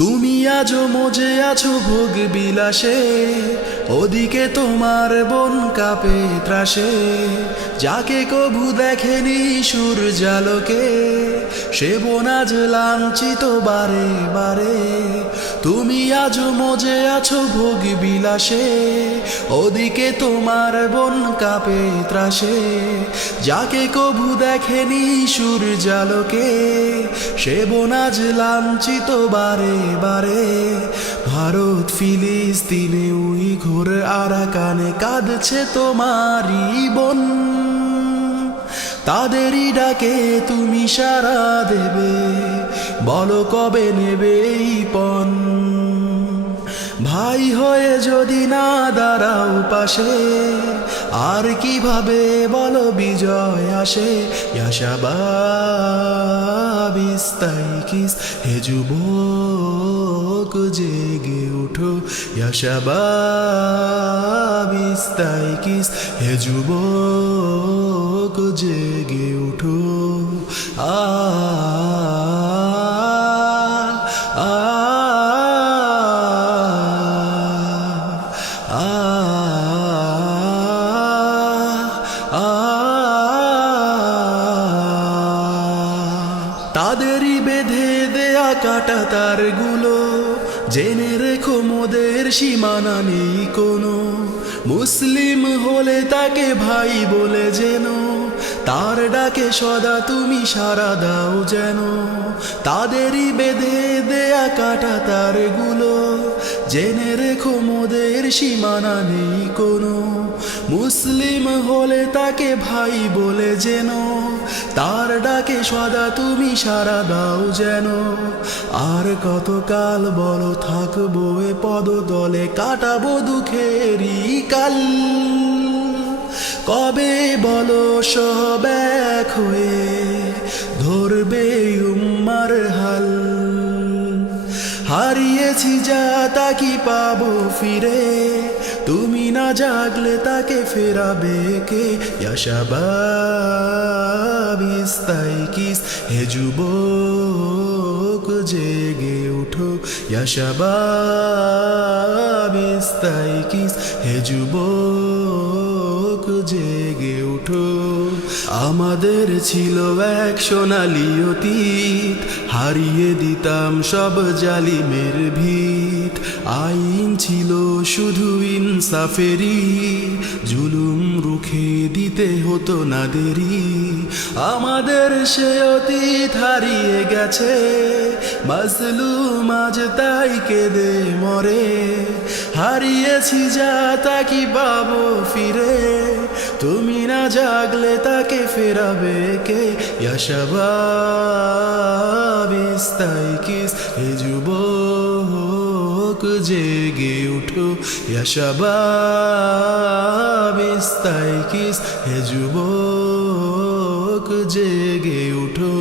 তুমি আজও মজে আছো ভোগ বিলাসে, ওদিকে তোমার বন কাঁপে ত্রাসে। যাকে কভু দেখেনি সূর্যালোকে, সে বন আজ লাঞ্ছিত বারে বারে। তুমি আজও মজে আছো ভোগ বিলাসে, ওদিকে তোমার বন কাঁপে ত্রাসে। যাকে কভু দেখেনি সূর্যালোকে, সে বন আজ লাঞ্ছিত বারে বারে। ভারত ফিলিস্তিনে উইঘুর আরাকানে কাঁদছে তোমারই বোন। তাদেরই ডাকে তুমি সাড়া দেবে, বলো কবে নেবে এই পণ। ভাই হয়ে যদি না দাঁড়াও পাশে, আর কিভাবে বলো বিজয় আসে। ইয়া শাবাব ইস্তাইকিস, হে যুবক জেগে উঠো। ইয়া শাবাব ইস্তাইকিস, হে যুবক জেগে উঠো। আ আ তাদেরই বেঁধে দেয়া কাটা তারগুলো, জেনে রেখো মোদের সীমানা নেই কোনো। মুসলিম হলে তাকে ভাই বলে যেন, তার ডাকে সদা তুমি সাড়া দাও যেন। তাদেরই বেঁধে দেয়া কাটা তারগুলো, জেনে রেখো মোদের সীমানা নেই কোনো। মুসলিম হলে তাকে ভাই বলে যেন, তার ডাকে সদা তুমি সাড়া দাও যেন। আর কতকাল বলো থাকবো এ পদতলে, কাটাবো দুঃখেরই কাল। কবে বলো সব এক হয়ে ধরবে উম্মার হাল। হারিয়েছি যা তা কি পাবো ফিরে, তুমি না জাগলে তাকে ফেরাবে কে। ইয়া শাবাব ইস্তাইকিস, হে যুবক জেগে উঠো। ইয়া শাবাব ইস্তাইকিস, হে যুবক জেগে উঠো। আমাদের ছিল এক সোনালি অতীত, হারিয়ে দিতাম সব জালিমের ভিত। আইন ছিল শুধু ইনসাফেরই, জুলুম রুখে দিতে হতো না দেরি। আমাদের সে অতীত হারিয়ে গেছে, মাজলুম আজ তাই কেঁদে মরে। হারিয়েছি যা তা কি পাবো ফিরে, তুমি না জাগলে তাকে ফেরাবে কে। ইয়া শাবাব ইস্তাইকিস, হে যুবক জেগে উঠো। ইয়া শাবাব ইস্তাইকিস, হে যুবক জেগে উঠো।